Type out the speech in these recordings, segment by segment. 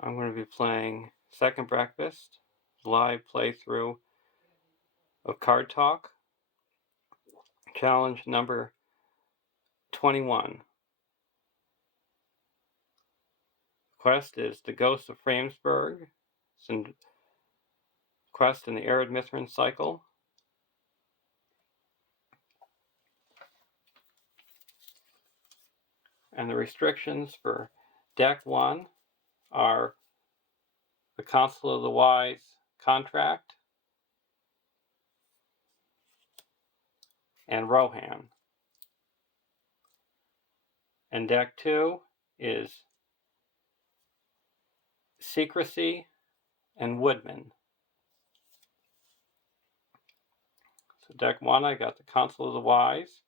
I'm going to be playing Second Breakfast, live playthrough of Card Talk, challenge number 21. Quest is the Ghosts of Framsburg. It's a quest in the Arid Mithrin cycle. And the restrictions for deck 1 are the Council of the Wise contract and Rohan. And deck 2 is Secrecy and Woodman. So deck 1, I got the Council of the Wise.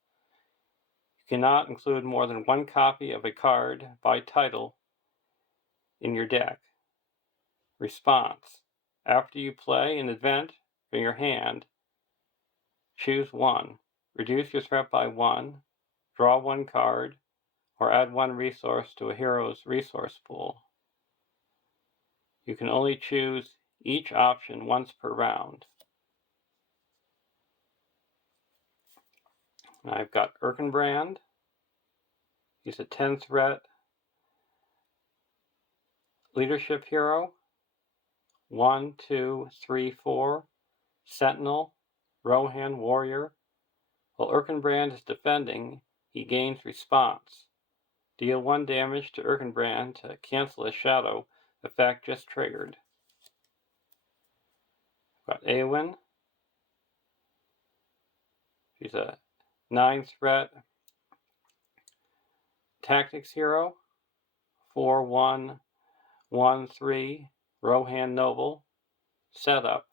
You cannot include more than one copy of a card by title in your deck. Response: after you play an event from your hand, choose one. Reduce your threat by 1, draw 1 card, or add 1 resource to a hero's resource pool. You can only choose each option once per round. And I've got Erkenbrand. He's a 10 threat leadership hero. 1, 2, 3, 4. Sentinel, Rohan warrior. While Erkenbrand is defending, he gains response. Deal 1 damage to Erkenbrand to cancel a shadow effect just triggered. Got Eowyn. She's a 9 threat tactics hero. 4, 1, 1, 3. Rohan noble. Setup: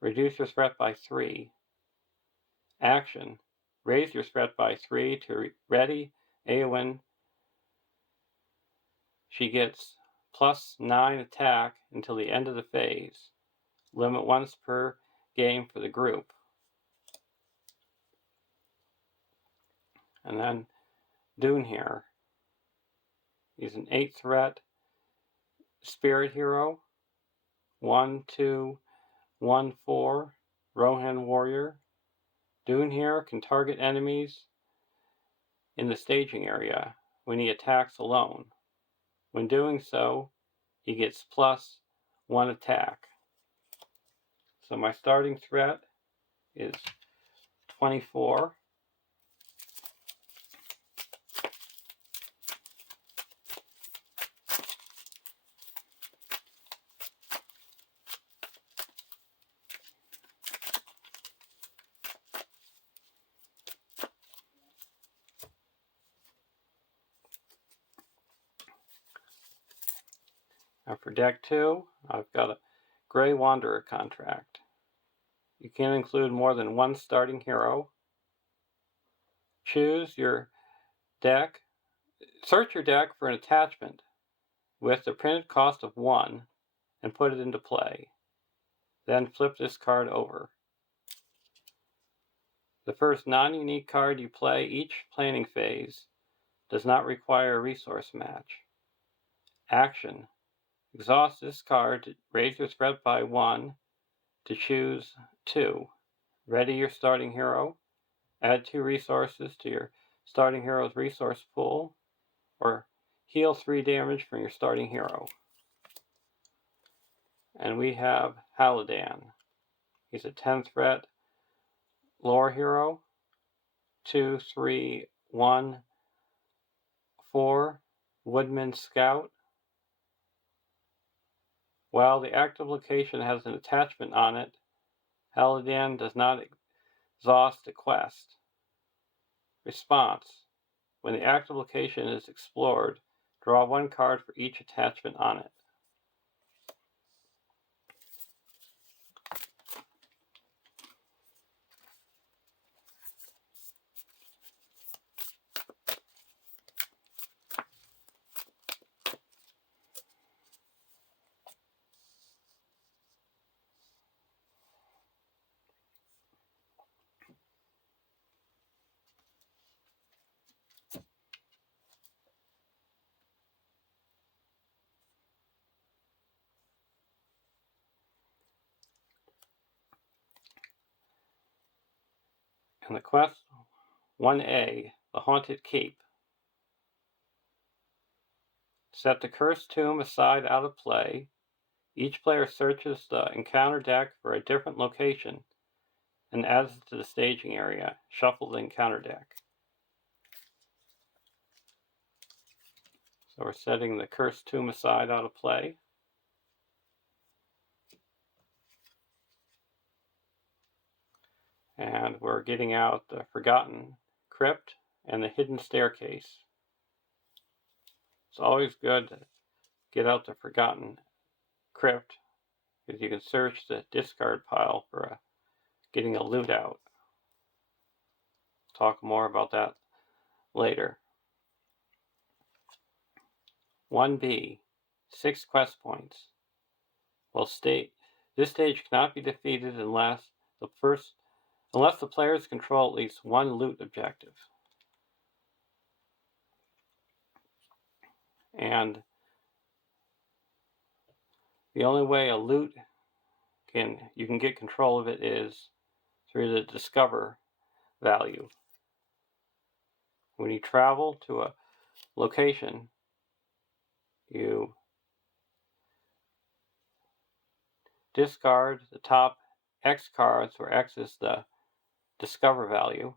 reduce your threat by 3. Action: raise your threat by 3 to ready Eowyn. She gets +9 attack until the end of the phase. Limit once per game for the group. And then Dune here. He's an 8 threat spirit hero. 1, 2, 1, 4. Rohan warrior. Dune here can target enemies in the staging area when he attacks alone. When doing so, he gets +1 attack. So my starting threat is 24. Now for deck 2, I've got a Grey Wanderer contract. You can't include more than 1 starting hero. Choose your deck. Search your deck for an attachment with the printed cost of 1 and put it into play. Then flip this card over. The first non-unique card you play each planning phase does not require a resource match. Action: exhaust this card to raise your threat by 1 to choose 2. Ready your starting hero. Add 2 resources to your starting hero's resource pool, or heal 3 damage from your starting hero. And we have Haladan. He's a 10 threat lore hero. 2, 3, 1, 4. Woodman scout. While the active location has an attachment on it, Haladan does not exhaust the quest. Response: when the active location is explored, draw 1 card for each attachment on it. And the quest 1A, the Haunted Keep. Set the cursed tomb aside out of play. Each player searches the encounter deck for a different location and adds it to the staging area. Shuffle the encounter deck. So we're setting the cursed tomb aside out of play. And we're getting out the Forgotten Crypt and the Hidden Staircase. It's always good to get out the Forgotten Crypt because you can search the discard pile for getting a loot out. Talk more about that later. 1B, 6 quest points. This stage cannot be defeated unless the players control at least one loot objective. And the only way a loot you can get control of it is through the discover value. When you travel to a location, you discard the top X cards, where X is the discover value.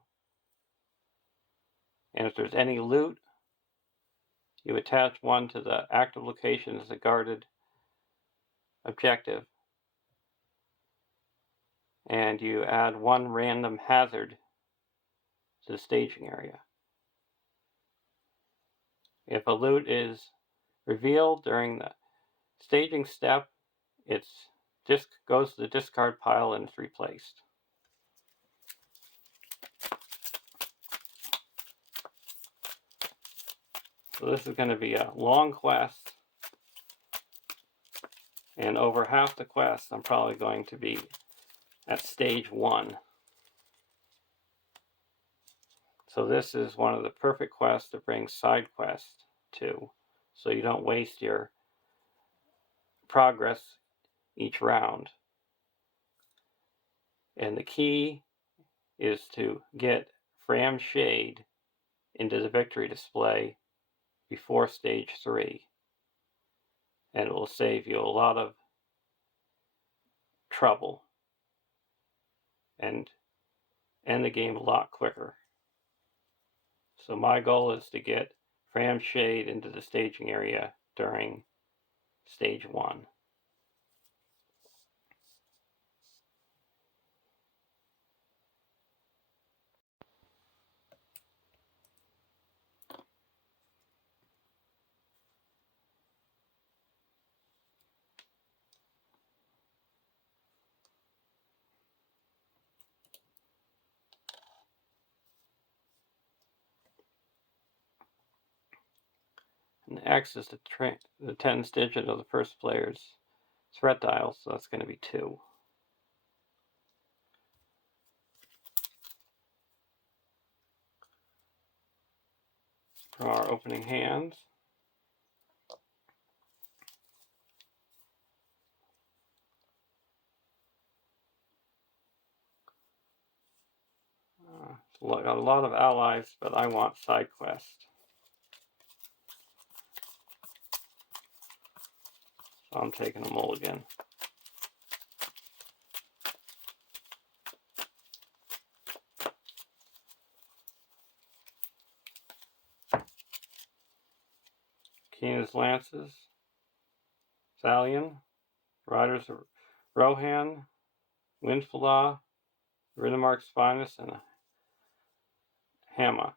And if there's any loot, you attach one to the active location as a guarded objective. And you add one random hazard to the staging area. If a loot is revealed during the staging step, it goes to the discard pile and is replaced. So this is going to be a long quest, and over half the quest I'm probably going to be at stage 1. So this is one of the perfect quests to bring side quests to, so you don't waste your progress each round. And the key is to get Fram Shade into the victory display before stage 3. And it will save you a lot of trouble and end the game a lot quicker. So my goal is to get Fram Shade into the staging area during stage 1. And X is the 10th digit of the first player's threat dial, so that's going to be 2. From our opening hands, got a lot of allies, but I want side quest. So I'm taking a mulligan. Keena's Lances, Thalion, Riders of Rohan, Windflaw, Riddermark's Finest, and Hammer.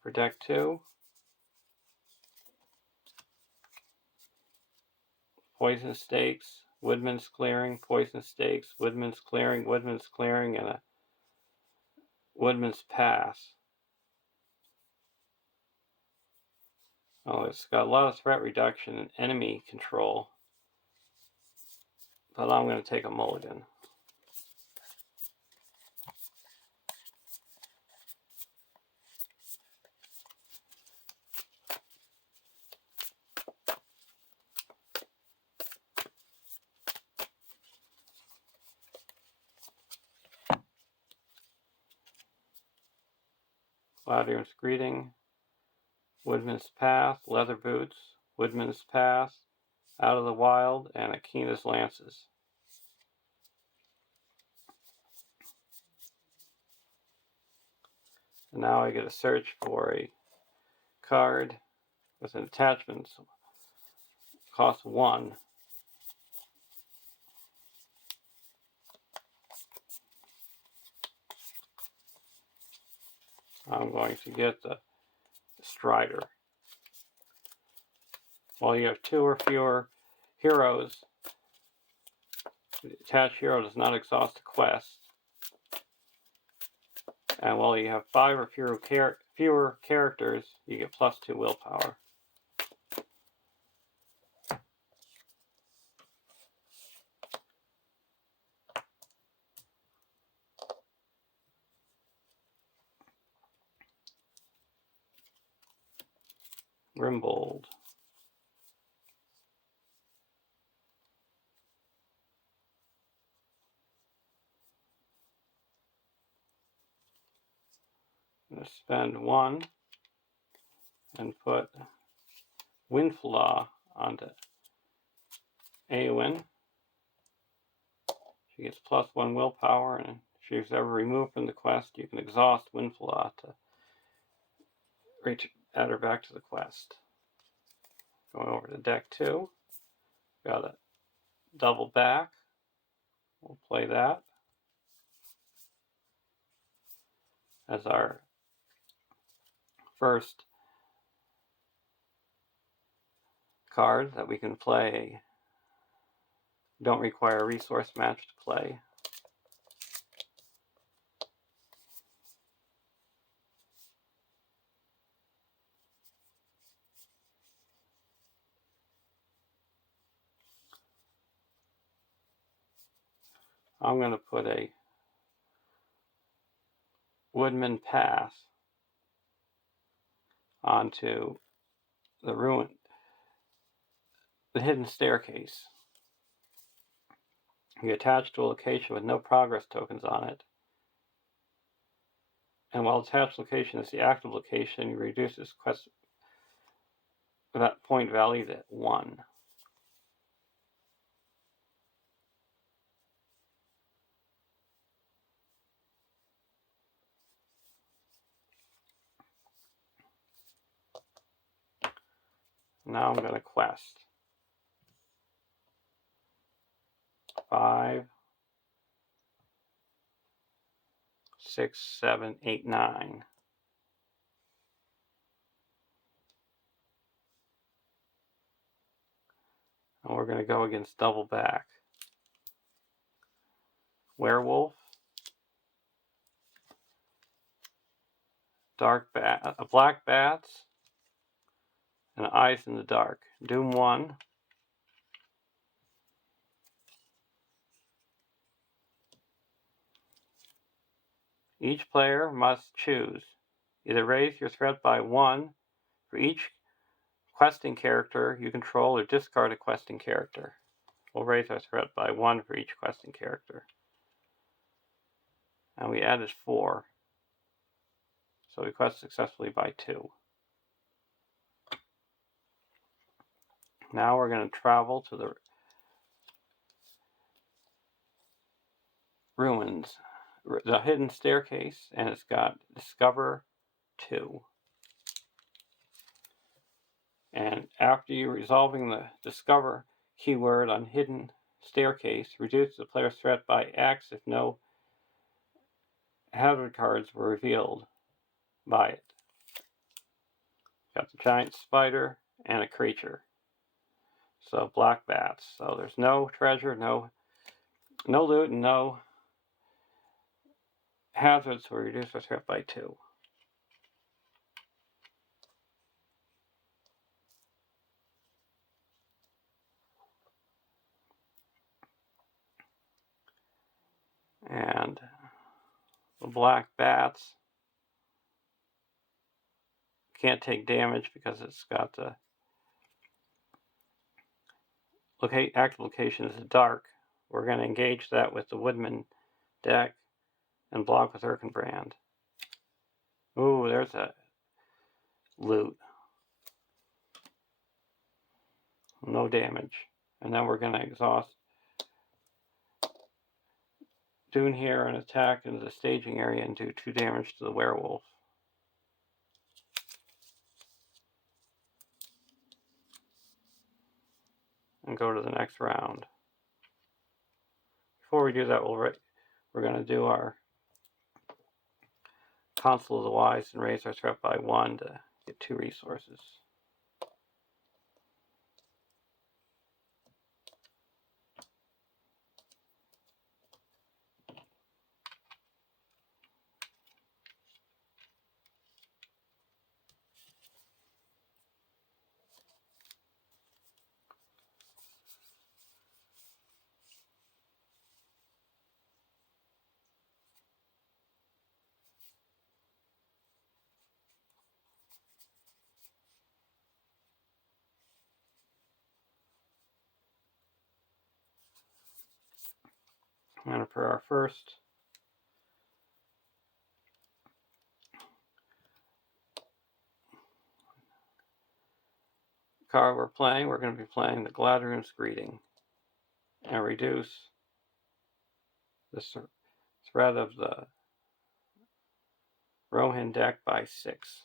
For deck 2, Poison Stakes, Woodman's Clearing, Poison Stakes, Woodman's Clearing, and a Woodman's Pass. Oh, it's got a lot of threat reduction and enemy control, but I'm going to take a mulligan. Gladiator's Greeting, Woodman's Path, Leather Boots, Woodman's Path, Out of the Wild, and Akina's Lances. And now I get to search for a card with an attachment. Cost 1. I'm going to get the Strider. While you have 2 or fewer heroes, the attached hero does not exhaust the quest. And while you have 5 or fewer characters, you get +2 willpower. Rimbold. I'm going to spend 1 and put Windflaw onto Eowyn. She gets +1 willpower, and if she's ever removed from the quest, you can exhaust Windflaw to add her back to the quest. Going over to deck 2, got a double back. We'll play that as our first card that we can play. Don't require a resource match to play. I'm going to put a Woodman Path onto the hidden staircase. You attach to a location with no progress tokens on it. And while attached location is the active location, you reduce this quest that point value to 1. Now I'm going to quest 5, 6, 7, 8, 9. And we're going to go against double back. Werewolf, black bats, and eyes in the dark. Doom 1. Each player must choose. Either raise your threat by 1 for each questing character you control, or discard a questing character. We'll raise our threat by 1 for each questing character. And we added 4. So we quest successfully by 2. Now we're going to travel to the ruins, the hidden staircase, and it's got Discover 2. And after you resolving the Discover keyword on hidden staircase, reduce the player's threat by X if no hazard cards were revealed by it. Got the giant spider and a creature. So black bats. So there's no treasure, no loot, and no hazards, so we reduce our threat by 2. And the black bats can't take damage because it's got the active location is dark. We're going to engage that with the Woodman deck and block with Erkenbrand. Ooh, there's a loot. No damage. And then we're going to exhaust Dune here and attack into the staging area and do 2 damage to the werewolf. And go to the next round. Before we do that, we're going to do our Council of the Wise and raise our threat by 1 to get 2 resources. And for our first card we're going to be playing the Gladrune's Greeting and reduce the threat of the Rohan deck by 6.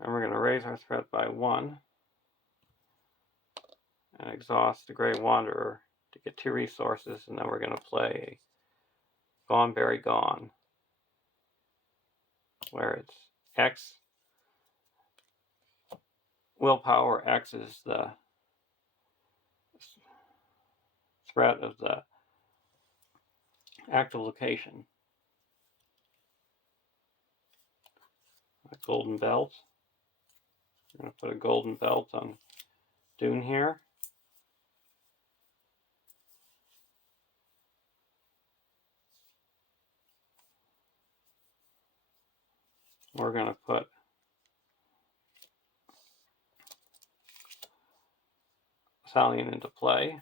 And we're going to raise our threat by 1 and exhaust the Grey Wanderer to get 2 resources, and then we're going to play Gone Berry Gone, where it's X willpower, X is the threat of the active location. A golden belt. I'm going to put a golden belt on Dune here. We're going to put Stallion into play.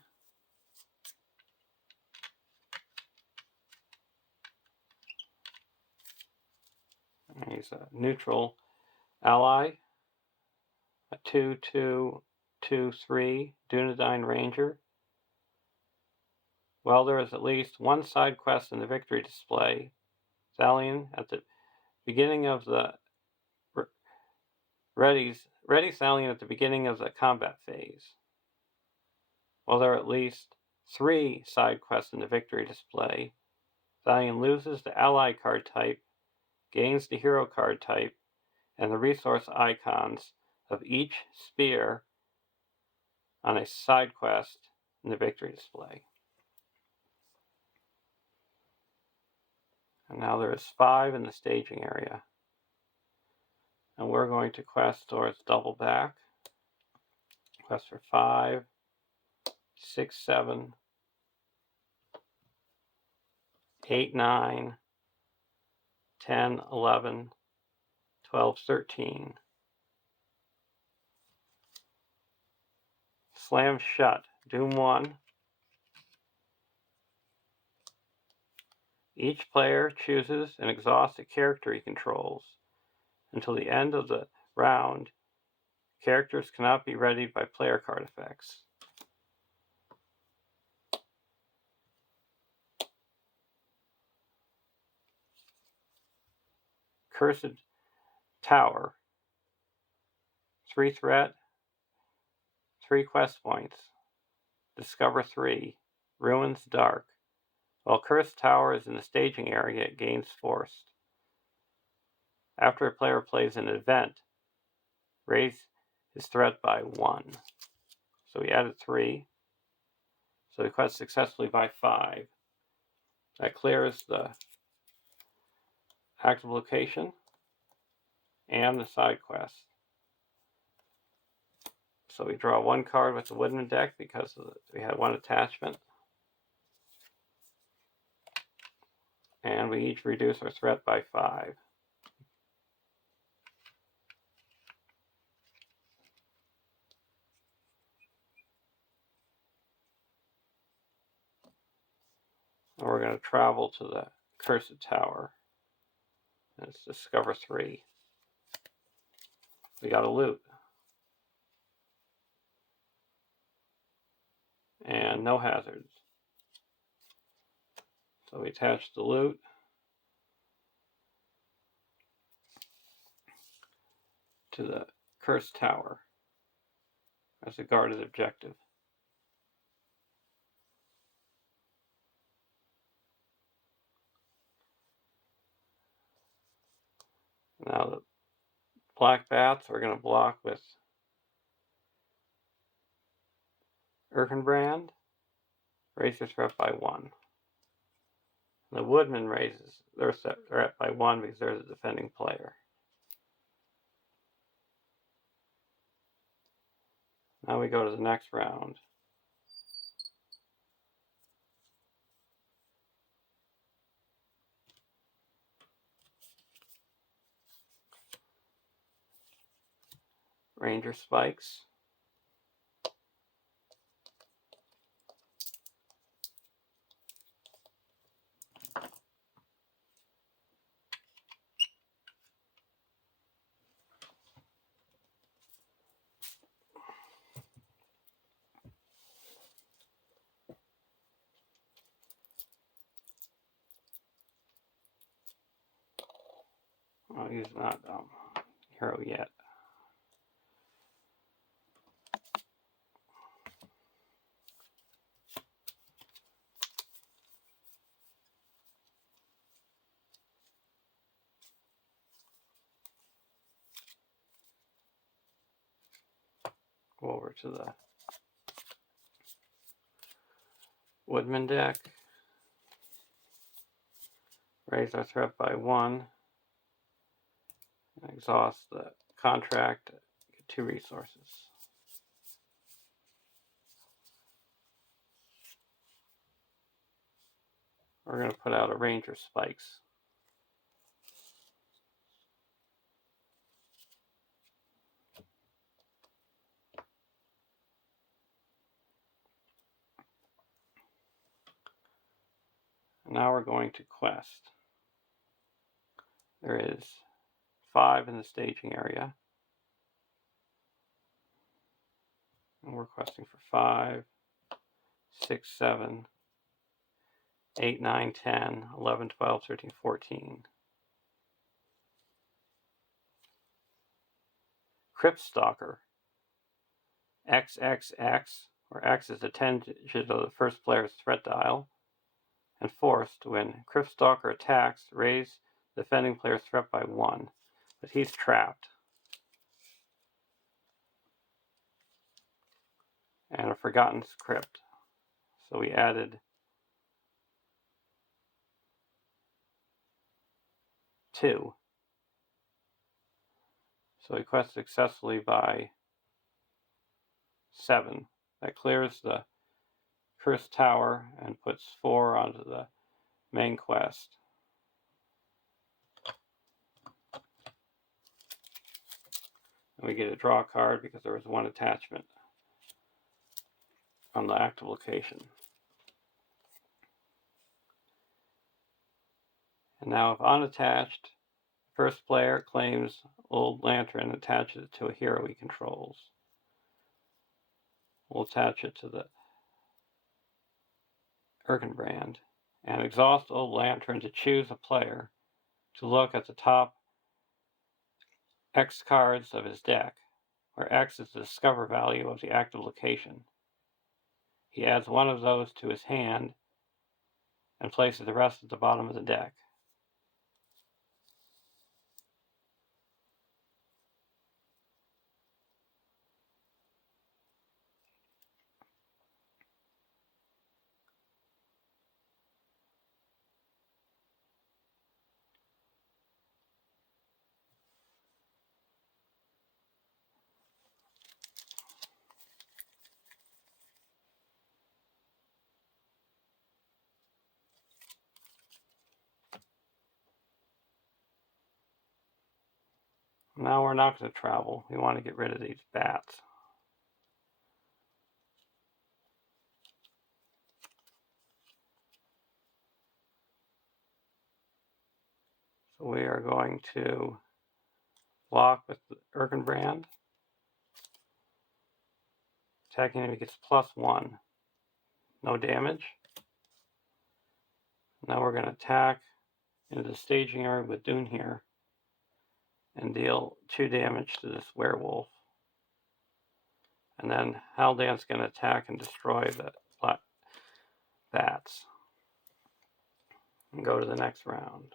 And he's a neutral ally. A 2/2/2/3 Dunedain Ranger. Well, there is at least 1 side quest in the victory display. Stallion at the beginning of the ready Stallion at the beginning of the combat phase. Well, there are at least 3 side quests in the victory display. Stallion loses the ally card type, gains the hero card type, and the resource icons of each spear on a side quest in the victory display. And now there is 5 in the staging area. And we're going to quest towards double back. Quest for 5, 6, 7, 8, 9, 10, 11, 12, 13. Slam shut. Doom 1. Each player chooses and exhausts a character he controls. Until the end of the round, characters cannot be readied by player card effects. Cursed Tower. 3 threat, 3 quest points. Discover 3. Ruins Dark. While Cursed Tower is in the staging area, it gains Forced. After a player plays an event, raise his threat by 1. So we added 3. So we quest successfully by 5. That clears the active location and the side quest. So we draw 1 card with the Woodman deck because we had 1 attachment. And we each reduce our threat by 5. And we're going to travel to the Cursed Tower. And it's Discover 3. We got a loot. And no hazards. So we attach the loot. To the Cursed Tower as a guarded objective. Now the black bats are going to block with Erkenbrand, raise their threat by 1. The Woodman raises their threat by 1 because they're the defending player. Now we go to the next round. Ranger spikes. Oh, he's not hero yet. Go over to the Woodman deck. Raise our threat by 1. And exhaust the contract. Get 2 resources. We're going to put out a Ranger spikes. Now we're going to quest. There is 5 in the staging area. And we're questing for 5, 6, 7, 8, 9, 10, 11, 12, 13, 14. Crypt Stalker. XXX, where X is the 10 digit of the first player's threat dial. And forced, when Crypt Stalker attacks, raise the defending player's threat by 1. But he's trapped. And a Forgotten Crypt. So we added 2. So we quest successfully by 7. That clears the Cursed Tower and puts 4 onto the main quest. And we get a draw card because there was 1 attachment on the active location. And now if unattached, first player claims Old Lantern and attaches it to a hero he controls. We'll attach it to the Erkenbrand and exhaust Old Lantern to choose a player to look at the top X cards of his deck, where X is the discover value of the active location. He adds 1 of those to his hand and places the rest at the bottom of the deck. Now we're not going to travel. We want to get rid of these bats. So we are going to block with the Erkenbrand. Attacking enemy gets +1. No damage. Now we're going to attack into the staging area with Dune here and deal 2 damage to this werewolf. And then Haldan's going to attack and destroy the black bats. And go to the next round.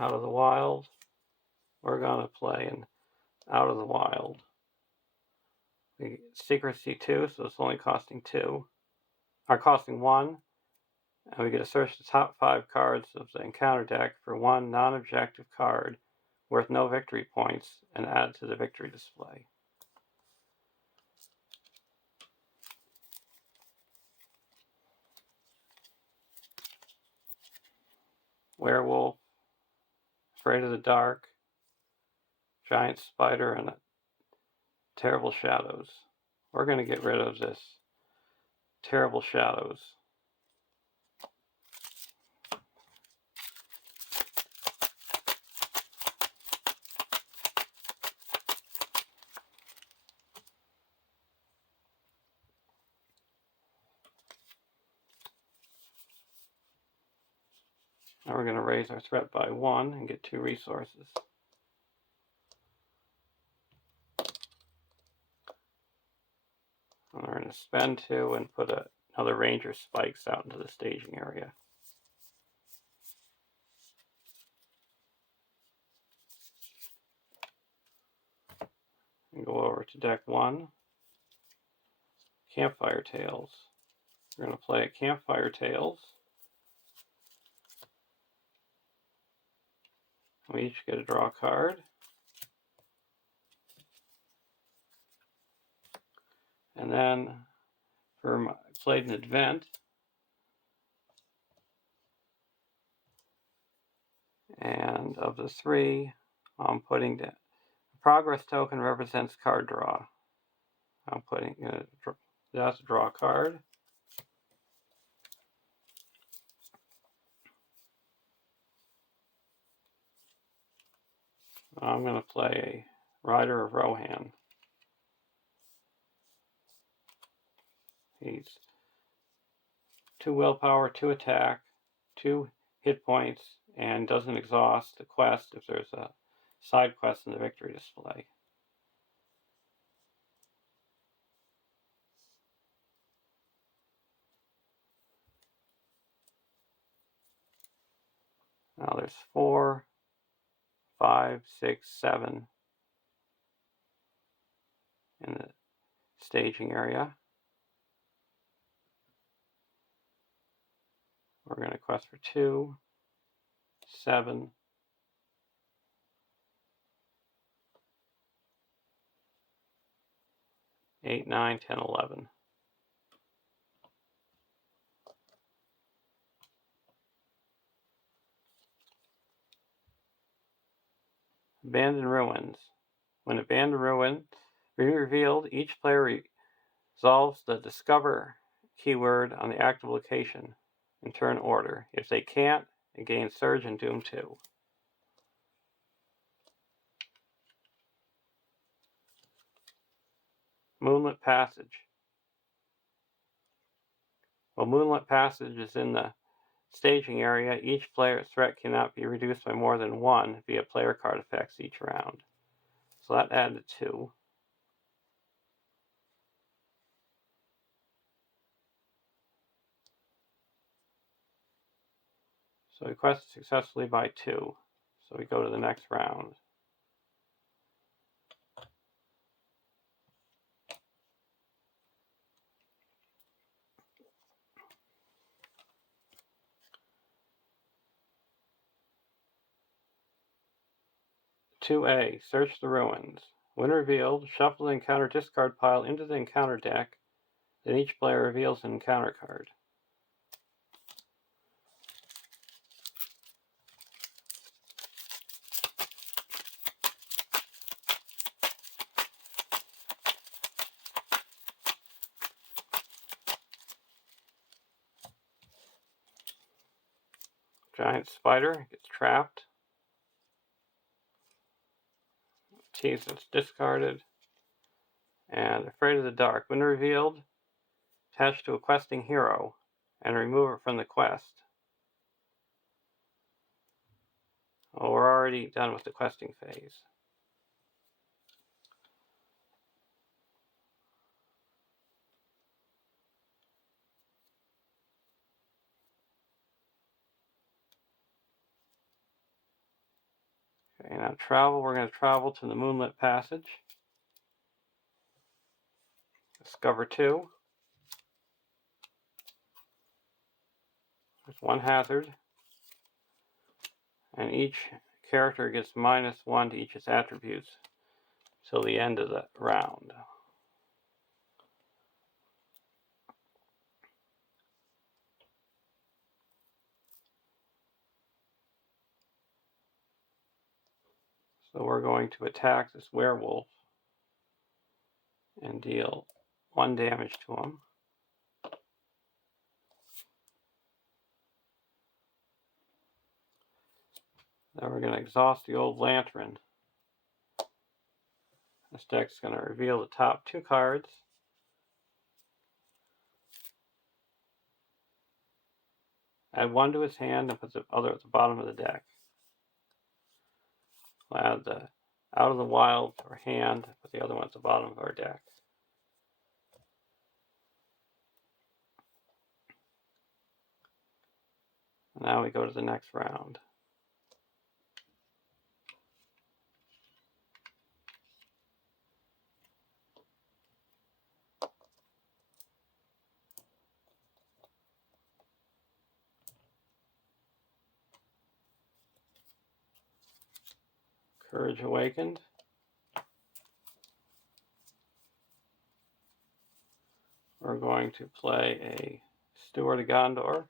Out of the Wild. We're going to play in Out of the Wild. We get Secrecy 2, so it's only costing 2. Or costing 1. And we get to search the top 5 cards of the encounter deck for 1 non-objective card worth no victory points and add to the victory display. Werewolf, Afraid of the Dark, Giant Spider, and Terrible Shadows. We're going to get rid of this Terrible Shadows. Now we're going to raise our threat by 1 and get 2 resources. And we're going to spend 2 and put another Ranger Spikes out into the staging area. And go over to deck 1, Campfire Tales. We're going to play a Campfire Tales. We each get to draw a card. And then I played an event. And of the 3, I'm putting the progress token represents card draw. I'm putting that's draw a card. I'm going to play a Rider of Rohan. He's 2 willpower, 2 attack, 2 hit points, and doesn't exhaust the quest if there's a side quest in the victory display. Now there's 4, 5, 6, 7 in the staging area. We're going to quest for 2, 7, 8, 9, 10, 11. Abandoned Ruins. When Abandoned Ruin is revealed, each player resolves the Discover keyword on the active location in turn order. If they can't, it gains Surge and Doom 2. Moonlit Passage. While Moonlit Passage is in the staging area, each player's threat cannot be reduced by more than 1 via player card effects each round. So that added 2. So we quested successfully by 2. So we go to the next round. 2A, search the ruins. When revealed, shuffle the encounter discard pile into the encounter deck, then each player reveals an encounter card. Giant spider gets trapped. Tease is discarded. And Afraid of the Dark. When revealed, attach to a questing hero and remove it from the quest. Oh, we're already done with the questing phase. Okay, now travel. We're going to travel to the Moonlit Passage. Discover 2. There's 1 hazard. And each character gets -1 to each of its attributes till the end of the round. So we're going to attack this werewolf and deal 1 damage to him. Then we're going to exhaust the old lantern. This deck's going to reveal the top 2 cards. Add 1 to his hand and put the other at the bottom of the deck. We'll add the Out of the Wild to our hand, put the other one at the bottom of our deck. Now we go to the next round. Courage Awakened. We're going to play a Steward of Gondor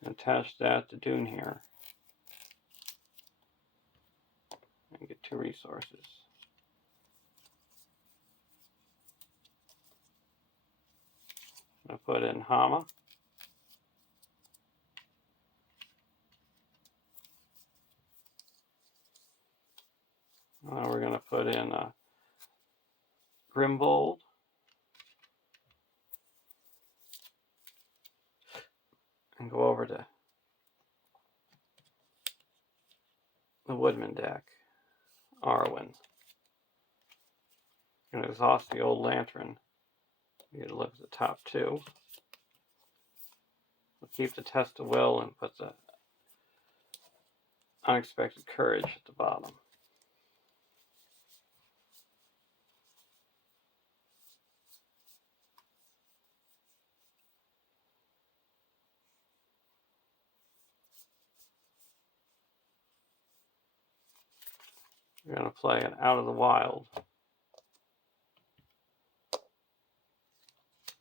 and attach that to Dune here. And get 2 resources. I'm going to put in Hama. Now we're going to put in Grimbold. And go over to the Woodman deck. Arwen. I'm going to exhaust the old lantern. You get a look at the top 2. We'll keep the Test of Will and put the Unexpected Courage at the bottom. We're going to play an Out of the Wild.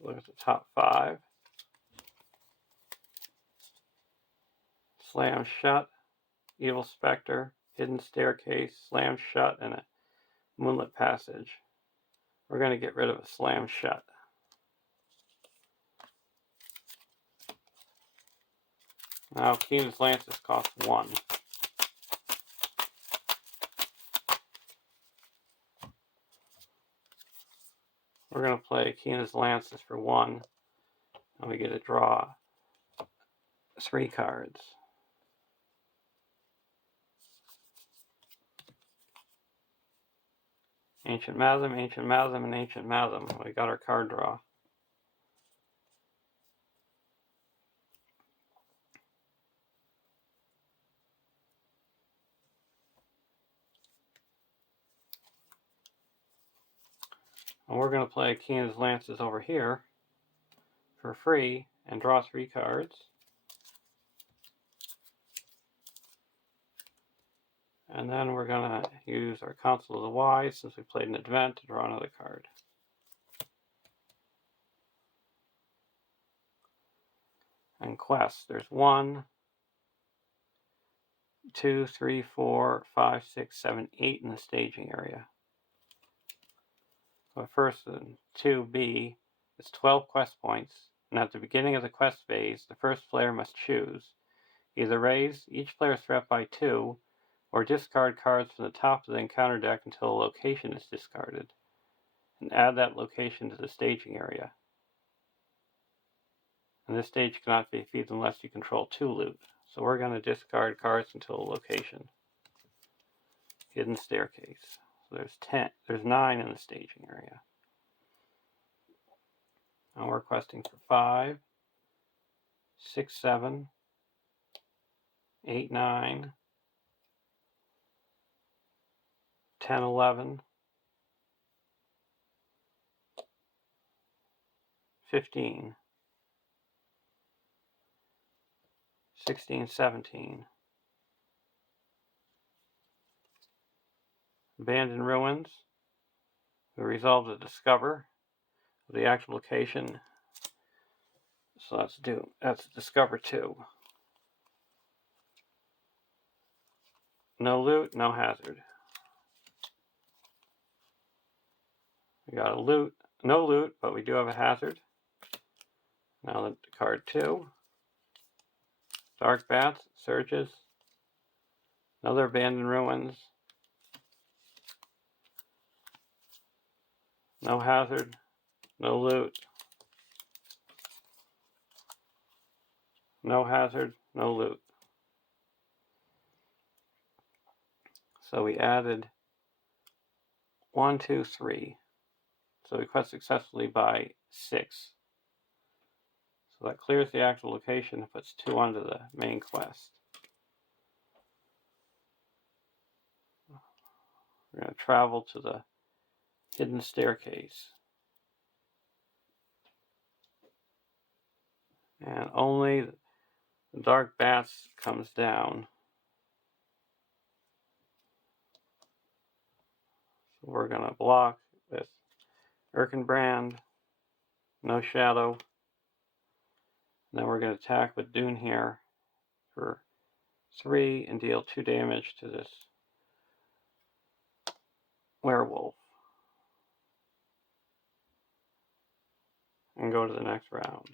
Look at the top 5. Slam Shut, Evil Spectre, Hidden Staircase, Slam Shut, and a Moonlit Passage. We're going to get rid of a Slam Shut. Now Keen's Lances cost 1. We're going to play Keen's Lances for 1, and we get to draw 3 cards. Ancient Mathem, and Ancient Mathem. We got our card draw. And we're going to play Keen's Lances over here for free and draw 3 cards. And then we're going to use our Council of the Wise, since we played an event, to draw another card. And quests, there's 1, 2, 3, 4, 5, 6, 7, 8 in the staging area. So first, 2B is 12 quest points, and at the beginning of the quest phase, the first player must choose either raise each player's threat by 2, or discard cards from the top of the encounter deck until a location is discarded, and add that location to the staging area. And this stage cannot be defeated unless you control 2 loot. So we're going to discard cards until a location. Hidden Staircase. So there's 9 in the staging area. Now we're questing for 5, 6, 7, 8, 9, 10, 11, 15, 16, 17. Abandoned Ruins. We resolve to discover the actual location. So that's discover 2. No loot, no hazard. We got a loot, no loot, but we do have a hazard. Now the card 2. Dark Bats, Surges. Another Abandoned Ruins. No hazard, no loot. No hazard, no loot. So we added 1, 2, 3. So we quest successfully by 6. So that clears the actual location and puts 2 onto the main quest. We're going to travel to the Hidden Staircase. And only the Dark Bats comes down. So we're going to block with Erkenbrand, no shadow. And then we're going to attack with Dune here for 3 and deal 2 damage to this werewolf. And go to the next round.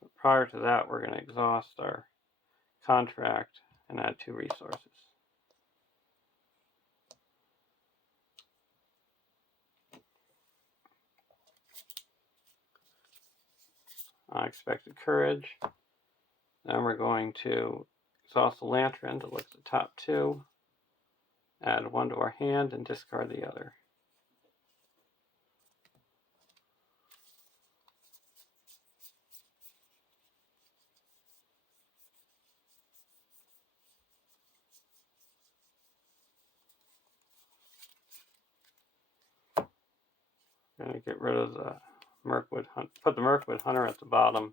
But prior to that, we're going to exhaust our contract and add 2 resources. Unexpected Courage. Then we're going to exhaust the Lantern to look at the top 2, add 1 to our hand, and discard the other. Going to get rid of the Mirkwood Hunter, put the Mirkwood Hunter at the bottom,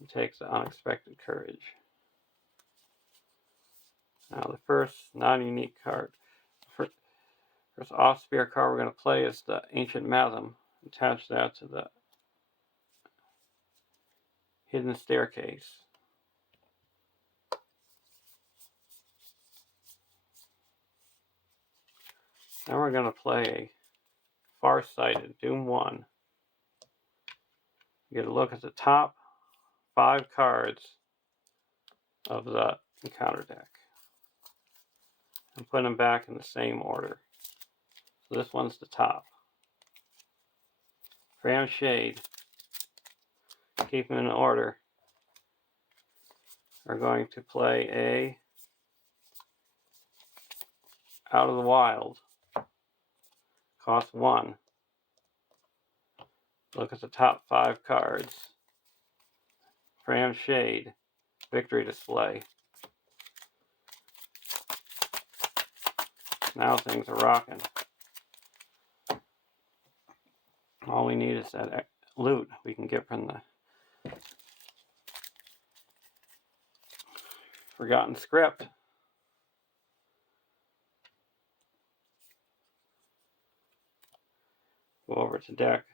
and takes the Unexpected Courage. Now the first non-unique card, first off-spear card we're going to play is the Ancient Matham. Attach that to the Hidden Staircase. Then we're going to play a Farsighted Doom 1. You get a look at the top 5 cards of the encounter deck and put them back in the same order. So this one's the top. Fram Shade, keep them in order. We're going to play a Out of the Wild. Cost 1. Look at the top 5 cards. Fram Shade, Victory Display. Now things are rocking. All we need is that loot we can get from the Forgotten Script. Go over to deck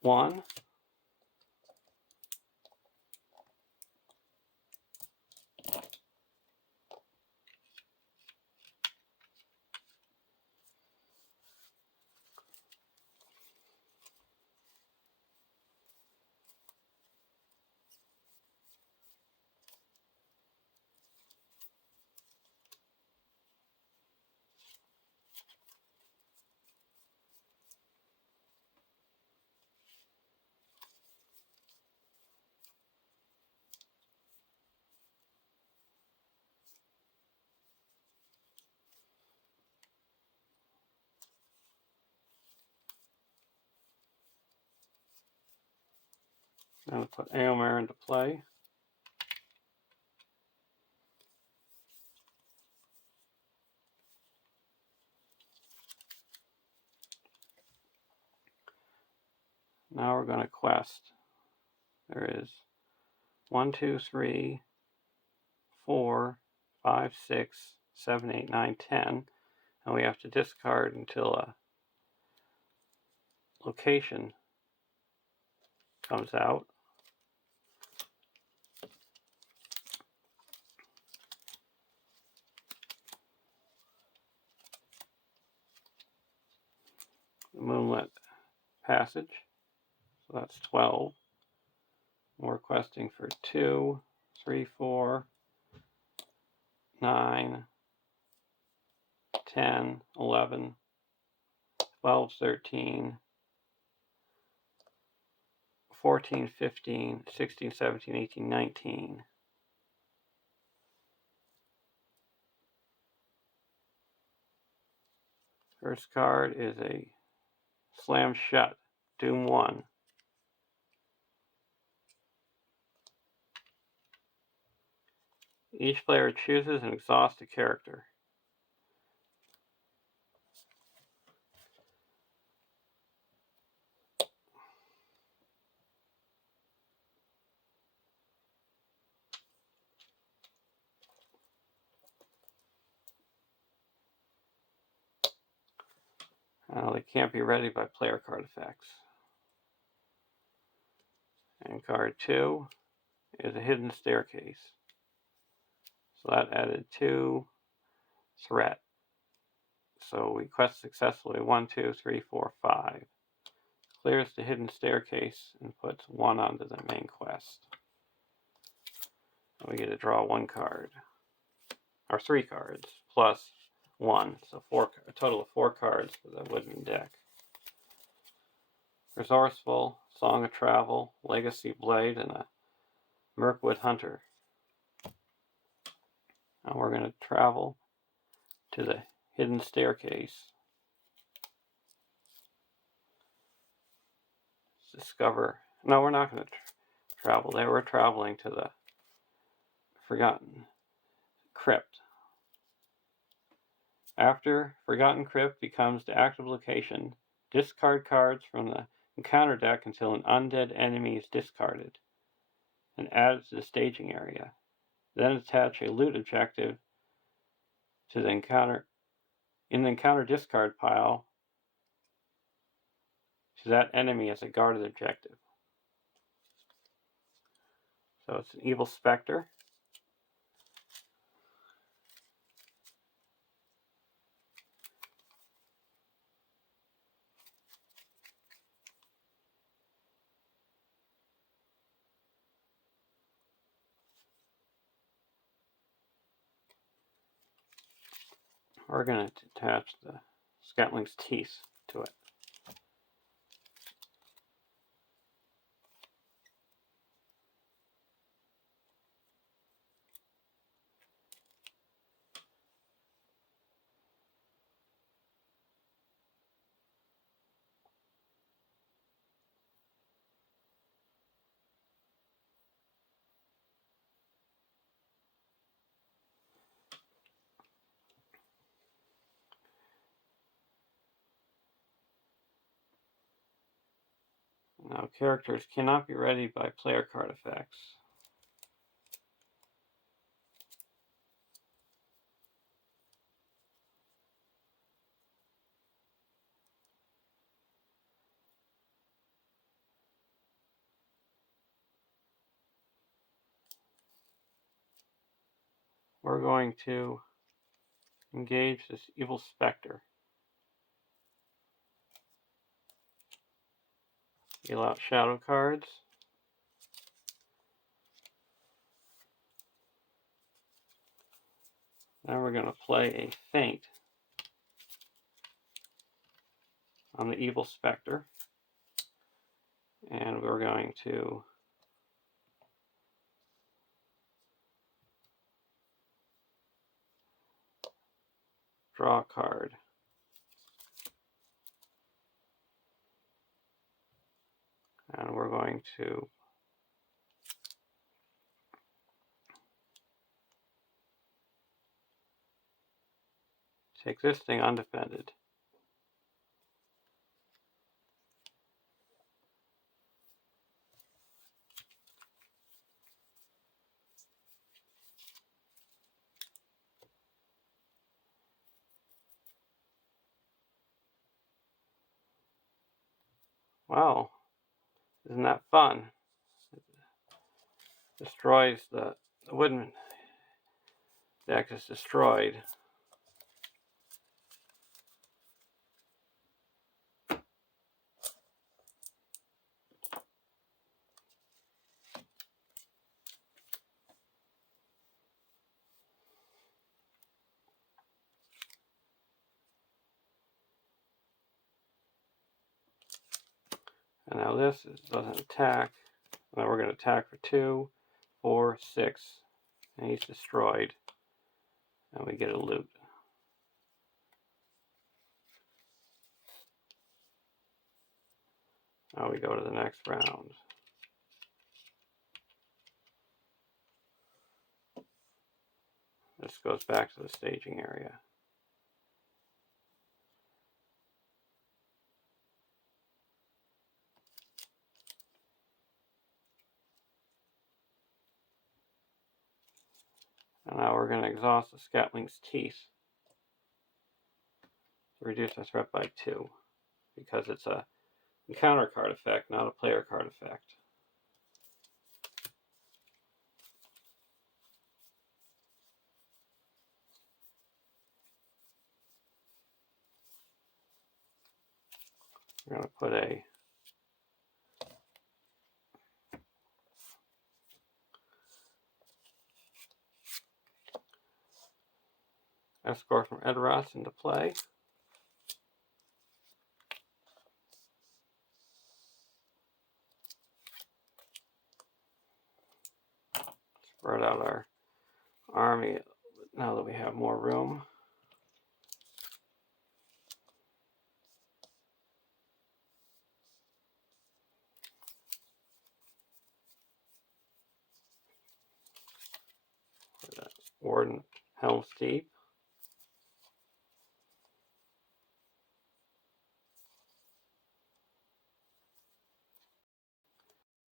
1. Now put Aomir into play. Now we're going to quest. There is 1, 2, 3, 4, 5, 6, 7, 8, 9, 10. And we have to discard until a location comes out. The Moonlit Passage. So that's 12. We're questing for 2, 3, 4, 9, 10, 11, 12, 13, 14, 15, 16, 17, 18, 19. First card is a Slam Shut, Doom 1. Each player chooses and exhausts a character. They can't be ready by player card effects. And card 2 is a Hidden Staircase. So that added 2 threat. So we quest successfully 1, 2, 3, 4, 5. Clears the Hidden Staircase and puts 1 onto the main quest. And we get to draw 1 card. Or 3 cards, plus 1. So a total of 4 cards for the Woodman deck. Resourceful, Song of Travel, Legacy Blade, and a Mirkwood Hunter. Now we're going to travel to the Hidden Staircase. Discover. No, we're not going to travel there. We're traveling to the Forgotten Crypt. After Forgotten Crypt becomes the active location, discard cards from the encounter deck until an undead enemy is discarded and added to the staging area. Then attach a loot objective to the encounter discard pile to that enemy as a guarded objective. So it's an Evil Spectre. We're going to attach the Scatling's Teeth to it. Now, characters cannot be readied by player card effects. we're going to engage this evil specter. Deal out shadow cards. Now we're going to play a feint on the evil specter. And we're going to draw a card. And we're going to take this thing undefended. Wow, isn't that fun? It destroys the Woodman deck is destroyed. And now this doesn't attack. Now we're going to attack for 2, 4, 6, and he's destroyed. And we get a loot. Now we go to the next round. This goes back to the staging area. And now we're going to exhaust the Scatling's Teeth to reduce our threat by 2, because it's a encounter card effect, not a player card effect. We're going to put a Escort from Edoras into play. Spread out our army now that we have more room. Warden Helm's Deep.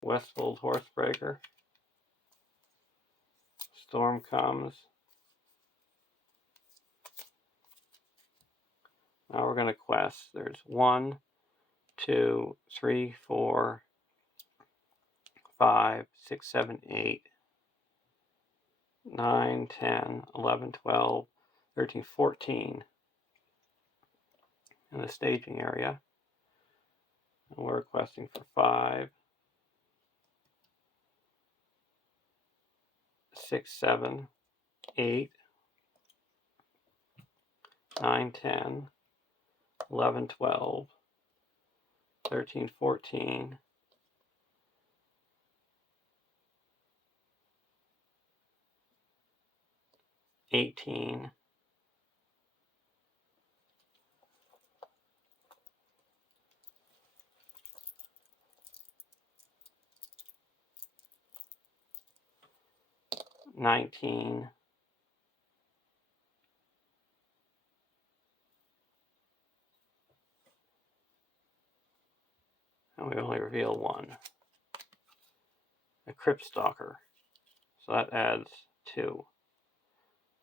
Westfold Horsebreaker. Storm comes. Now we're going to quest. There's 1, 2, 3, 4, 5, 6, 7, 8, 9, 10, 11, 12, 13, 14 in the staging area. And we're requesting for 5, 6, 7, 8, 9, 10, 11, 12, 13, 14, 18, 19, and we only reveal 1. A Crypt Stalker. So that adds 2.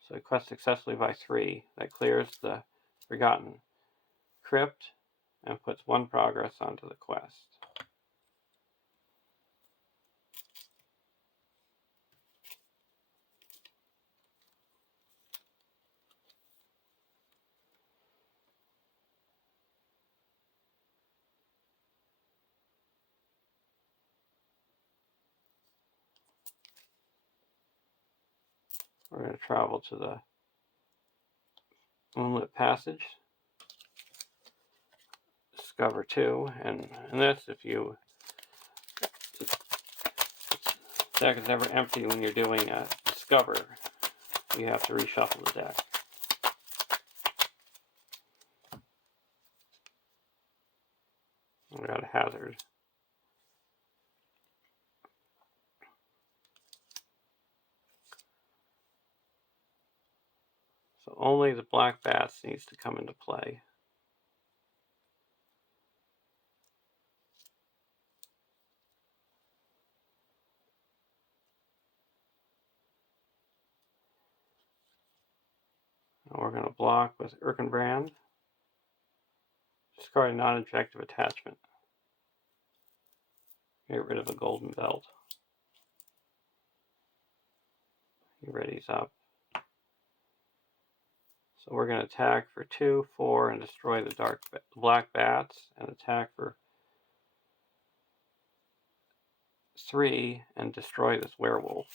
So we quest successfully by 3. That clears the Forgotten Crypt and puts 1 progress onto the quest. We're going to travel to the Moonlit Passage, discover 2, and that's if you deck is never empty when you're doing a discover. You have to reshuffle the deck. We got a hazard. So only the black bats needs to come into play. And we're going to block with Erkenbrand. Discard a non-objective attachment. Get rid of a golden belt. He readies up. So we're going to attack for 2, 4, and destroy the black bats, and attack for 3 and destroy this werewolf.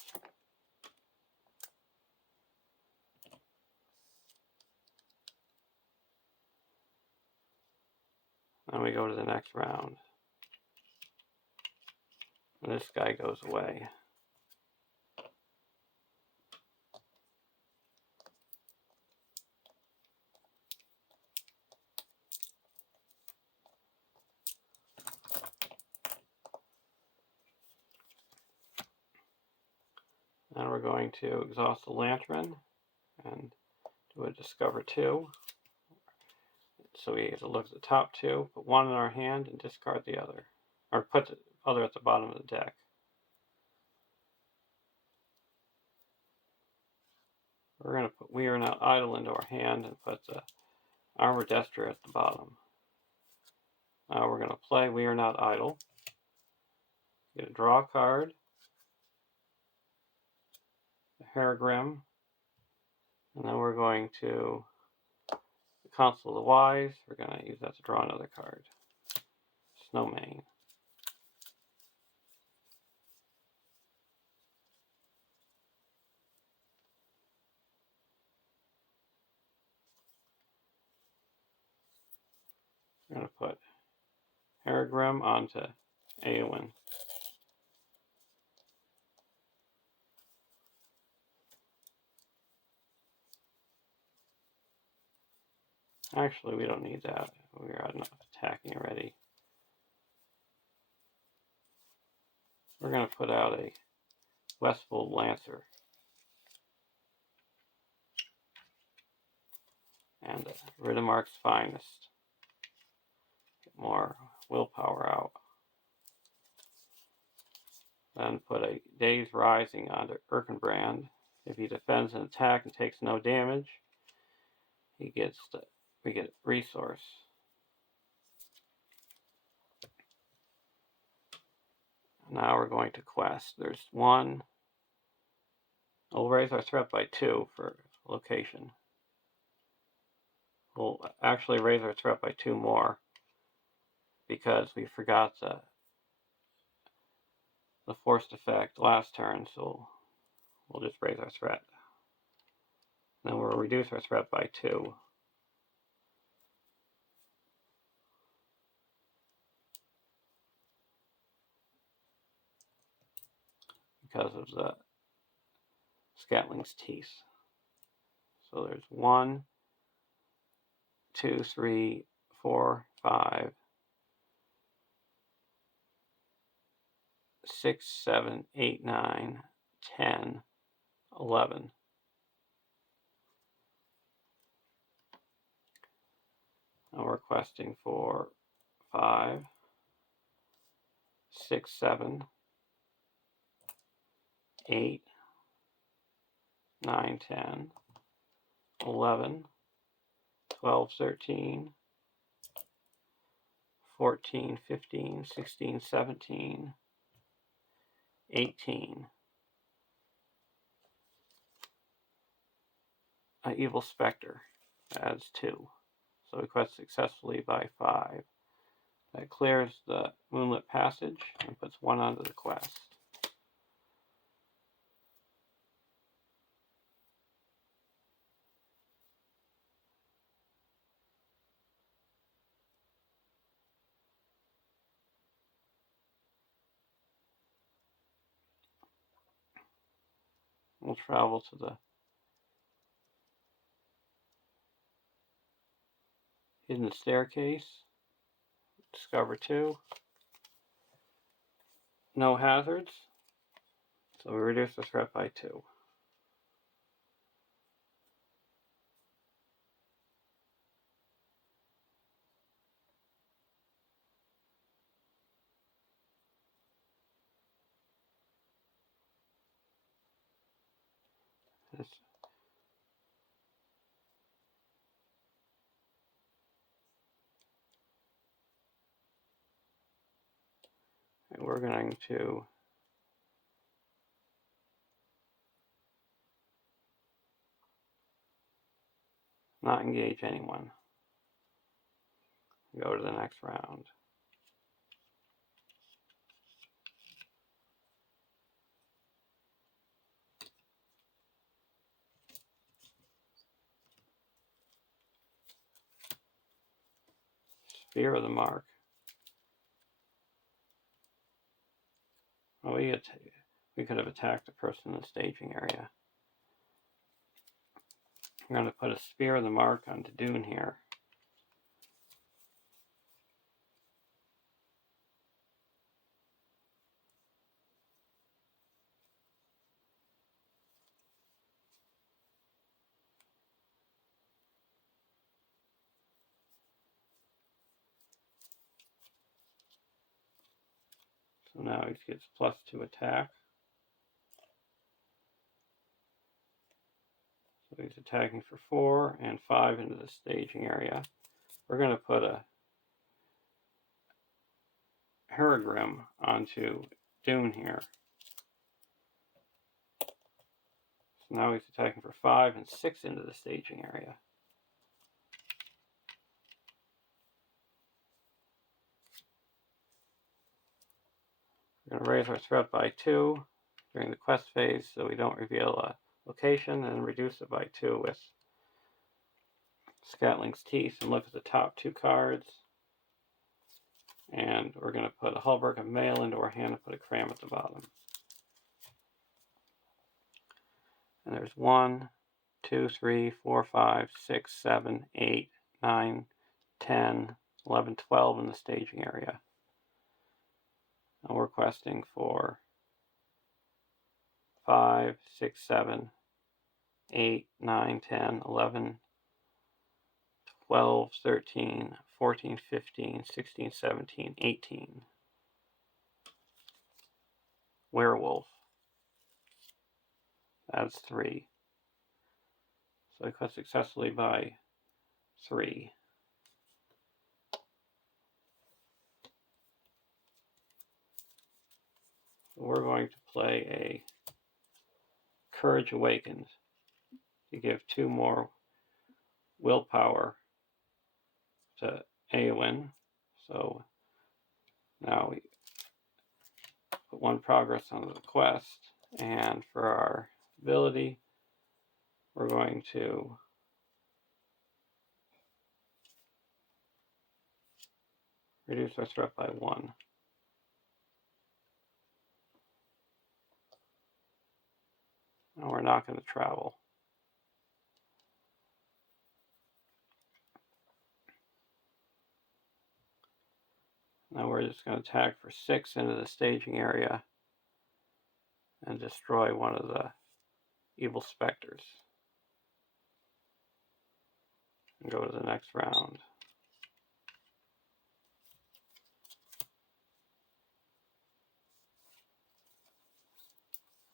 Then we go to the next round. And this guy goes away. Now we're going to exhaust the Lantern and do a discover 2. So we get to look at the top 2, put 1 in our hand, and discard the other. Or put the other at the bottom of the deck. We're going to put We Are Not Idle into our hand and put the Armor Destro at the bottom. Now we're going to play We Are Not Idle. Get a draw card, a Harrogrim, and then we're going to the Council of the Wise. We're going to use that to draw another card. Snowmane. We're going to put Harrogrim onto Eowyn. Actually, we don't need that. We're at enough attacking already. We're going to put out a Westfold Lancer and a Riddermark's Finest. Get more willpower out. Then put a Days Rising onto Erkenbrand. If he defends an attack and takes no damage, we get resource. Now we're going to quest. There's 1. We'll raise our threat by 2 for location. We'll actually raise our threat by 2 more because we forgot the forced effect last turn, so we'll just raise our threat. Then we'll reduce our threat by 2. Because of the Scatling's Teeth. So there's 1, 2, 3, 4, 5, 6, 7, 8, 9, 10, 11. And we're questing for 5, 6, 7, 8, 9, 10, 11, 12, 13, 14, 15, 16, 17, 18. An Evil Spectre adds 2. So we quest successfully by 5. That clears the Moonlit Passage and puts 1 onto the quest. We'll travel to the hidden staircase. Discover 2. No hazards. So we reduce the threat by 2. And we're going to not engage anyone. Go to the next round. Spear of the mark. Well, we could have attacked the person in the staging area. I'm going to put a spear of the mark onto Dune here. So now he gets +2 attack. So he's attacking for 4 and 5 into the staging area. We're going to put a Heragrim onto Dune here. So now he's attacking for 5 and 6 into the staging area. We're going to raise our threat by 2 during the quest phase so we don't reveal a location, and reduce it by 2 with Scatling's Teeth, and look at the top 2 cards. And we're going to put a Hulberg of Mail into our hand and put a Cram at the bottom. And there's 1, 2, 3, 4, 5, 6, 7, 8, 9, 10, 11, 12 in the staging area. And we're questing for 5, 6, 7, 8, 9, 10, 11, 12, 13, 14, 15, 16, 17, 18. Werewolf. That's 3. So I quest successfully by 3. We're going to play a Courage Awakened to give 2 more willpower to Eowyn. So now we put 1 progress on the quest, and for our ability, we're going to reduce our threat by 1. And we're not going to travel. Now we're just going to attack for 6 into the staging area and destroy one of the evil specters. And go to the next round.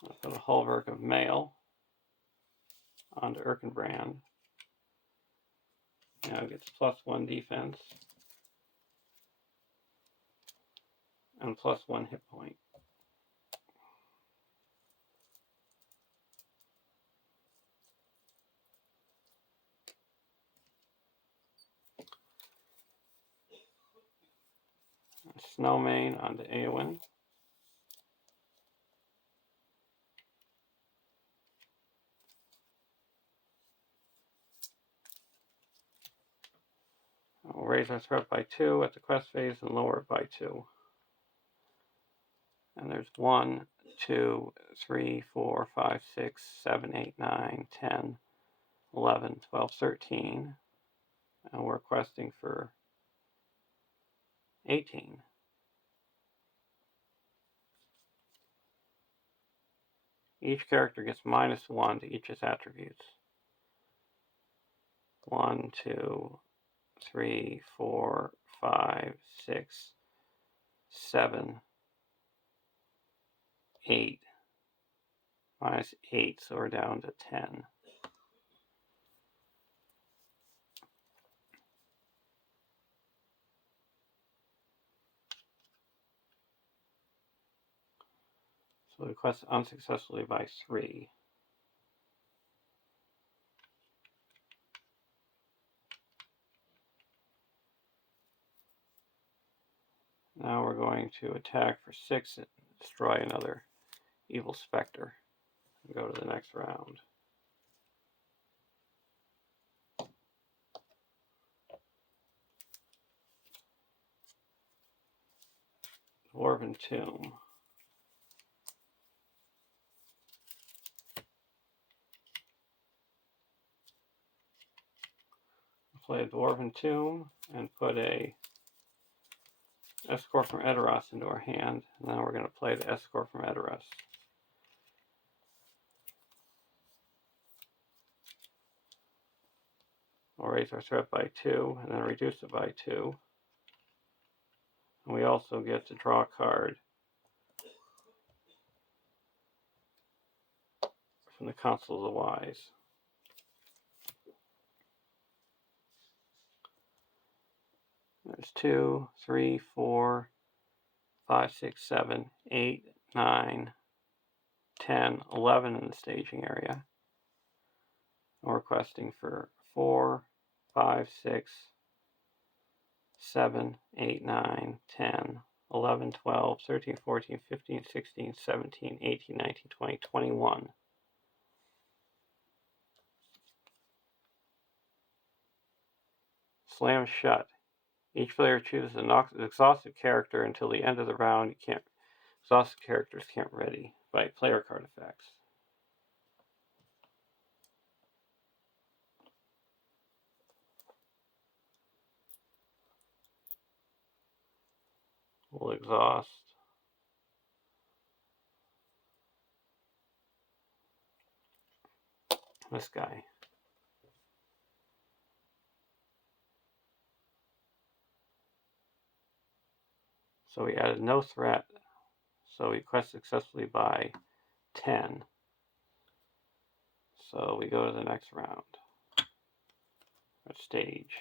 I'll put a Hulberg of Mail onto Erkenbrand. Now it gets +1 defense and +1 hit point. Snowmane onto Eowyn. We'll raise our threat by 2 at the quest phase and lower it by 2. And there's 1, 2, 3, 4, 5, 6, 7, 8, 9, 10, 11, 12, 13. And we're questing for 18. Each character gets -1 to each of its attributes. 1, 2, 3, 4, 5, 6, 7, 8. -8, so we're down to 10. So we quest unsuccessfully by 3. Now we're going to attack for 6 and destroy another evil specter. And go to the next round. Dwarven Tomb. Play a Dwarven Tomb and put a Escort from Edoras into our hand. Now we're going to play the Escort from Edoras. We'll raise our threat by 2 and then reduce it by 2. And we also get to draw a card from the Council of the Wise. There's 2, 3, 4, 5, 6, 7, 8, 9, 10, 11 in the staging area. And we're questing for 4, 5, 6, 7, 8, 9, 10, 11, 12, 13, 14, 15, 16, 17, 18, 19, 20, 21. Slam shut. Each player chooses an exhausted character until the end of the round. Exhausted characters can't ready by player card effects. We'll exhaust this guy. So we added no threat. So we quest successfully by 10. So we go to the next round. Or stage.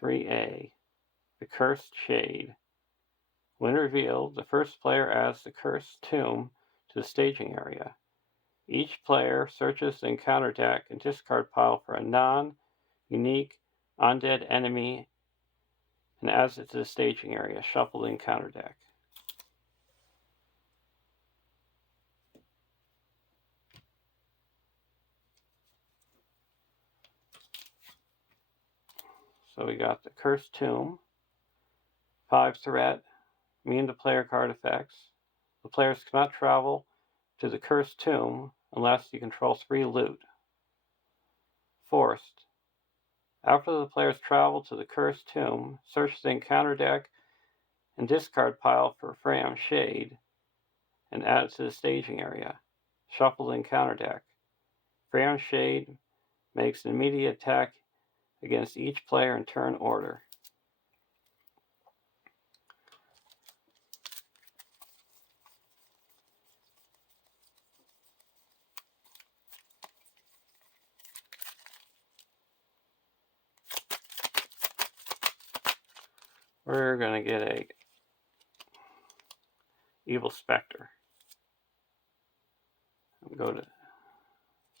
3A. The Cursed Shade. When revealed, the first player adds the Cursed Tomb to the staging area. Each player searches the encounter deck and discard pile for a non-unique undead enemy and adds it to the staging area. Shuffle the encounter deck. So we got the Cursed Tomb, 5 threat, immune to player card effects. The players cannot travel to the Cursed Tomb unless you control 3 loot. Forced. After the players travel to the Cursed Tomb, search the encounter deck and discard pile for Fram Shade and add it to the staging area. Shuffle the encounter deck. Fram Shade makes an immediate attack against each player in turn order. We're going to get a Evil Spectre. Go to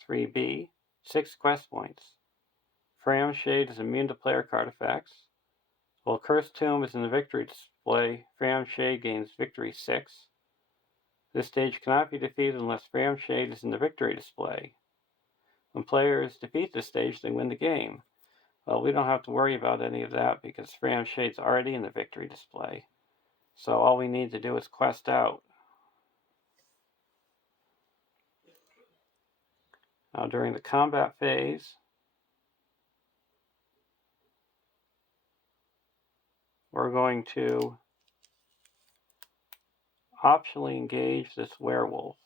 3B, 6 quest points. Fram Shade is immune to player card effects. While Cursed Tomb is in the victory display, Fram Shade gains victory 6. This stage cannot be defeated unless Fram Shade is in the victory display. When players defeat this stage, they win the game. Well, we don't have to worry about any of that because Fram Shade's already in the victory display. So all we need to do is quest out. Now during the combat phase, we're going to optionally engage this werewolf.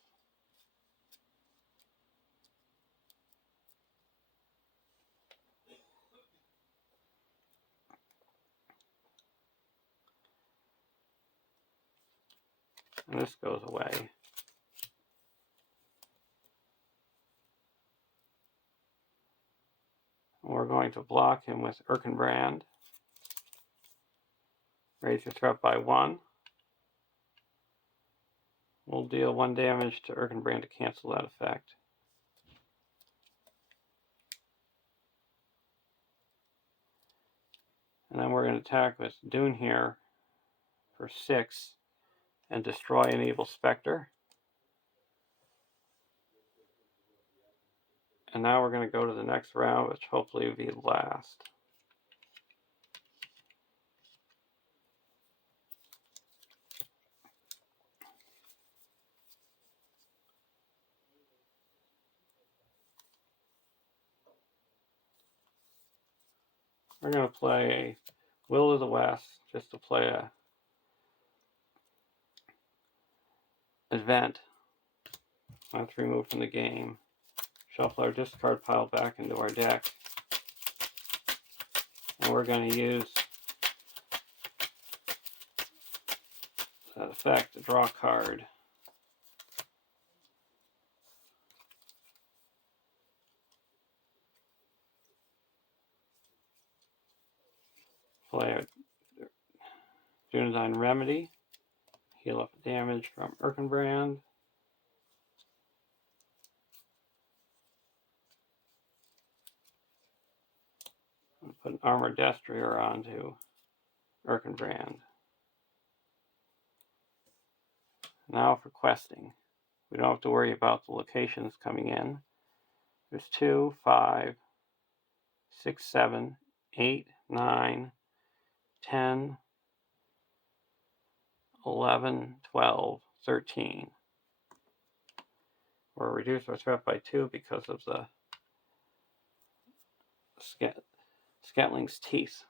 And this goes away. We're going to block him with Erkenbrand. Raise your threat by 1. We'll deal 1 damage to Erkenbrand to cancel that effect. And then we're going to attack with Dune here for 6 and destroy an evil specter. And now we're going to go to the next round, which hopefully will be last. We're going to play Will of the West, just to play a event. That's removed from the game. Shuffle our discard pile back into our deck. And we're going to use that effect to draw a card. Play a Dunedain Remedy. Heal up damage from Erkenbrand. And put an Armored Destrier onto Erkenbrand. Now for questing. We don't have to worry about the locations coming in. There's 2, 5, 6, 7, 8, 9, 10, 11, 12, 13. We'll reduce our threat by 2 because of the Scatling's Teeth.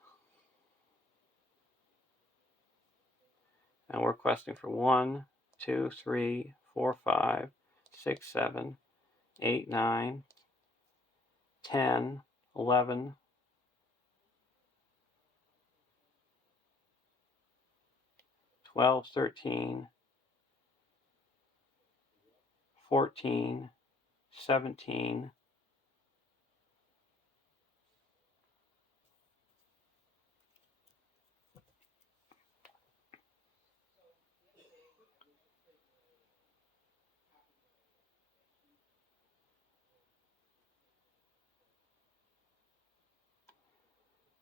And we're questing for 1, 2, 3, 4, 5, 6, 7, 8, 9, 10, 11, 12, 13, 14, 17,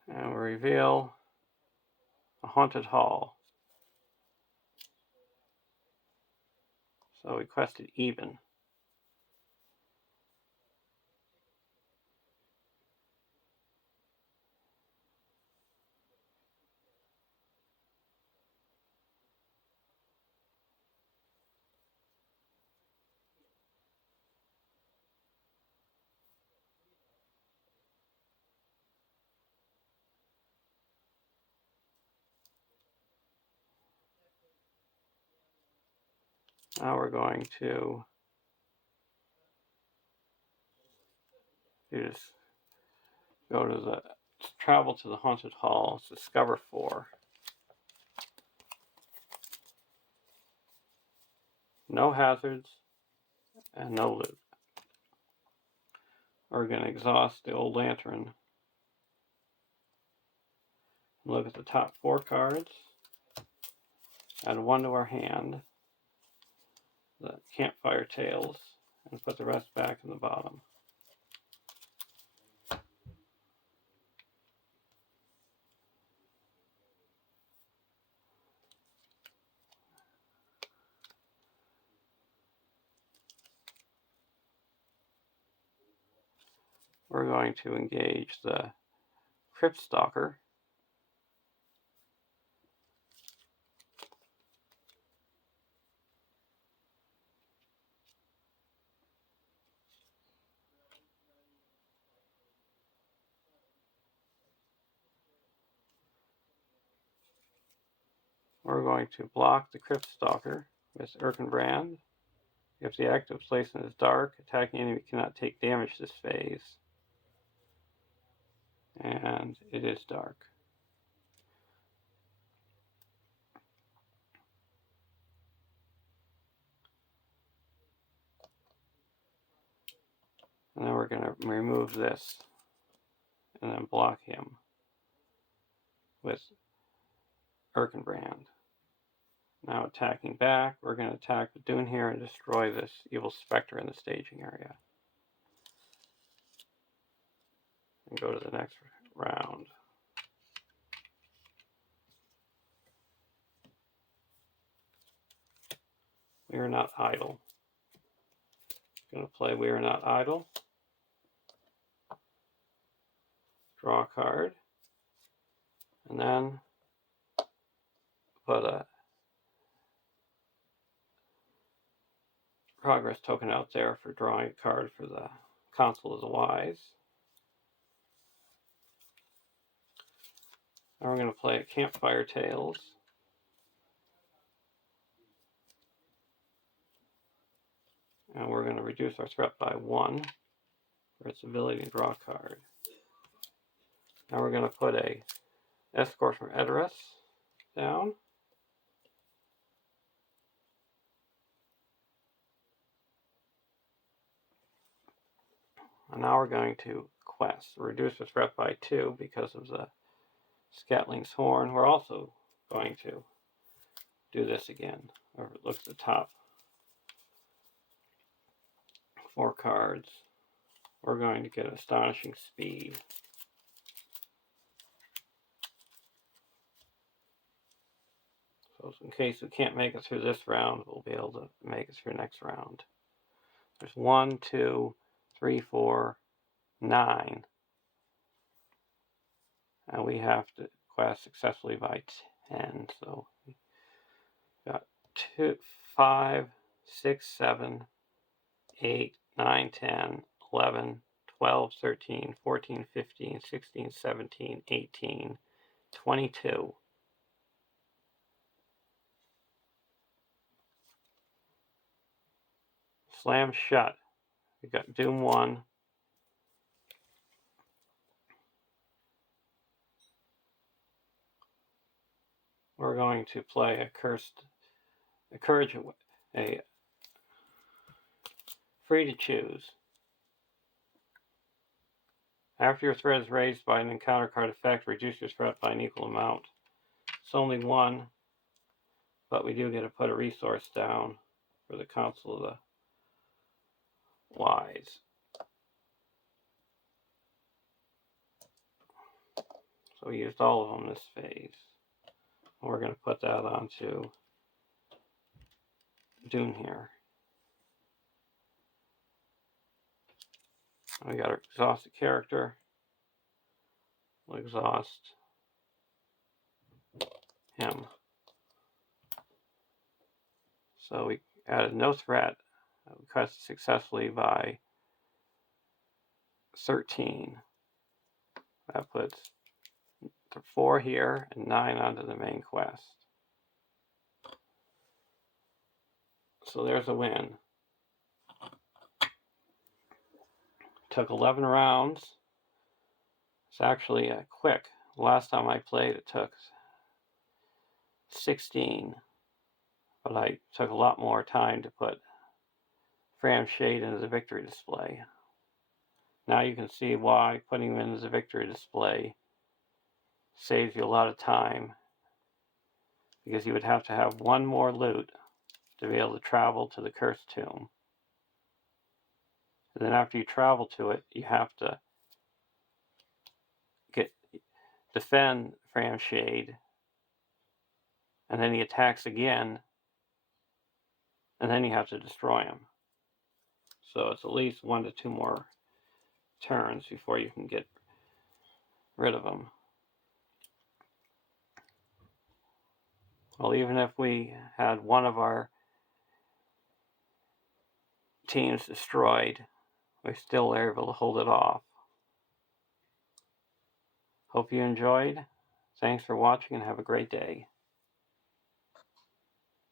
and we reveal a Haunted Hall. So we quested even. Now we're going to go to travel to the Haunted Hall, discover 4. No hazards and no loot. We're going to exhaust the old lantern. Look at the top 4 cards. Add 1 to our hand. The Campfire Tales. And put the rest back in the bottom. We're going to engage the Crypt Stalker. we're going to block the Crypt Stalker with Erkenbrand. If the active placement is dark, attacking enemy cannot take damage this phase. And it is dark. And then we're going to remove this and then block him with Erkenbrand. Now attacking back, we're going to attack with Dune here and destroy this evil specter in the staging area. And go to the next round. We Are Not Idle. Going to play We Are Not Idle. Draw a card. And then put a progress token out there for drawing a card for the Council of the Wise. Now we're going to play a Campfire Tales. And we're going to reduce our threat by 1 for its ability to draw a card. Now we're going to put a Escort from Edoras down. And now we're going to quest. Reduce the threat by 2 because of the Scatling's Horn. We're also going to do this again. Or look at the top 4 cards. We're going to get Astonishing Speed. So in case we can't make it through this round, we'll be able to make it through next round. There's 1, 2, 3, 4, 9. And we have to quest successfully by 10. So we got 2, 5, 6, 7, 8, 9, 10, 11, 12, 13, 14, 15, 16, 17, 18, 22. Slam shut. We got Doom 1. We're going to play a Courage, a Free to Choose. After your threat is raised by an encounter card effect, reduce your threat by an equal amount. It's only 1, but we do get to put a resource down for the Council of the Wise. So we used all of them this phase. We're going to put that onto Dune here. We got our exhausted character. We'll exhaust him. So we added no threat. We quested successfully by 13. That puts 4 here and 9 onto the main quest. So there's a win. Took 11 rounds. It's actually quick. Last time I played it took 16. But I took a lot more time to put Fram Shade into the victory display. Now you can see why putting him into the victory display saves you a lot of time, because you would have to have 1 more loot to be able to travel to the Cursed Tomb. And then after you travel to it, you have to defend Fram Shade, and then he attacks again, and then you have to destroy him. So it's at least 1 to 2 more turns before you can get rid of him. Well, even if we had one of our teams destroyed, we still were able to hold it off. Hope you enjoyed. Thanks for watching and have a great day.